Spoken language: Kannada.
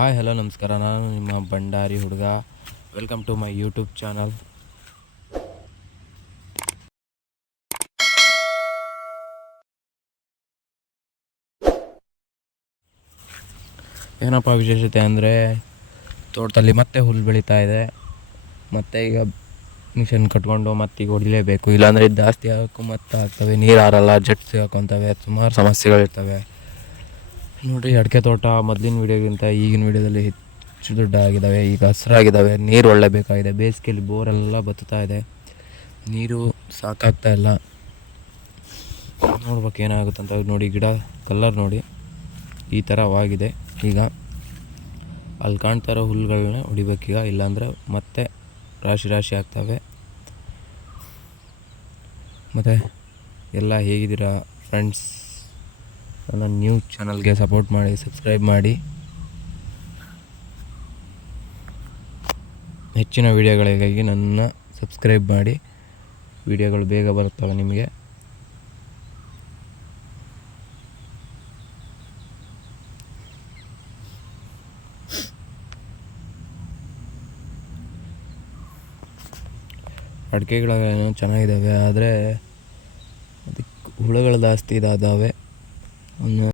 ಹಾಯ್, ಹಲೋ, ನಮಸ್ಕಾರ. ನಾನು ನಿಮ್ಮ ಭಂಡಾರಿ ಹುಡುಗ. Welcome to my YouTube channel ಏನಪ್ಪ ವಿಶೇಷತೆ ಅಂದರೆ, ತೋಟದಲ್ಲಿ ಮತ್ತೆ ಹುಲ್ಲು ಬೆಳೀತಾ ಇದೆ. ಮತ್ತೆ ಈಗ ಮಿಷನ್ ಕಟ್ಕೊಂಡು ಮತ್ತೆ ಈಗ ಹೊಡಿಲೇಬೇಕು. ಇಲ್ಲಾಂದರೆ ಜಾಸ್ತಿ ಆಗೋಕ್ಕೂ ಮತ್ತೆ ಆಗ್ತವೆ ನೀರು ಹಾರಲ್ಲ ಜಟ್ ಹಾಕೊತವೆ ಸುಮಾರು ಸಮಸ್ಯೆಗಳಿರ್ತವೆ. ನೋಡಿರಿ ಅಡಿಕೆ ತೋಟ ಮೊದಲಿನ ವೀಡಿಯೋಗಿಂತ ಈಗಿನ ವೀಡಿಯೋದಲ್ಲಿ ಹೆಚ್ಚು ದೊಡ್ಡ ಆಗಿದಾವೆ ಈಗ ಹಸ್ರಾಗಿದ್ದಾವೆ. ನೀರು ಒಳ್ಳೆ ಬೇಕಾಗಿದೆ. ಬೇಸಿಗೆಯಲ್ಲಿ ಬೋರೆಲ್ಲ ಬತ್ತುತ್ತಾ ಇದೆ. ನೀರು ಸಾಕಾಗ್ತಾ ಇಲ್ಲ. ನೋಡ್ಬೇಕು ಏನಾಗುತ್ತೆ ಅಂತ ನೋಡಿ, ಗಿಡ ಕಲ್ಲರ್ ನೋಡಿ. ಈ ಥರವಾಗಿದೆ ಈಗ ಅಲ್ಲಿ ಕಾಣ್ತಾ ಇರೋ ಹುಲ್ಲುಗಳನ್ನ ಹೊಡಿಬೇಕೀಗ ಇಲ್ಲಾಂದರೆ ಮತ್ತೆ ರಾಶಿ ರಾಶಿ ಆಗ್ತವೆ. ಮತ್ತು ಎಲ್ಲ ಹೇಗಿದ್ದೀರಾ ಫ್ರೆಂಡ್ಸ್ ನನ್ನ ನ್ಯೂಸ್ ಚಾನಲ್ಗೆ ಸಪೋರ್ಟ್ ಮಾಡಿ ಸಬ್ಸ್ಕ್ರೈಬ್ ಮಾಡಿ. ಹೆಚ್ಚಿನ ವಿಡಿಯೋಗಳಿಗಾಗಿ ನನ್ನ ಸಬ್ಸ್ಕ್ರೈಬ್ ಮಾಡಿ. ವಿಡಿಯೋಗಳು ಬೇಗ ಬರುತ್ತವೆ ನಿಮಗೆ. ಅಡಿಕೆಗಳೇನೋ ಚೆನ್ನಾಗಿದ್ದಾವೆ, ಆದರೆ ಅದಕ್ಕೆ ಹುಳುಗಳು ಜಾಸ್ತಿ ಇದಾವೆ on uh,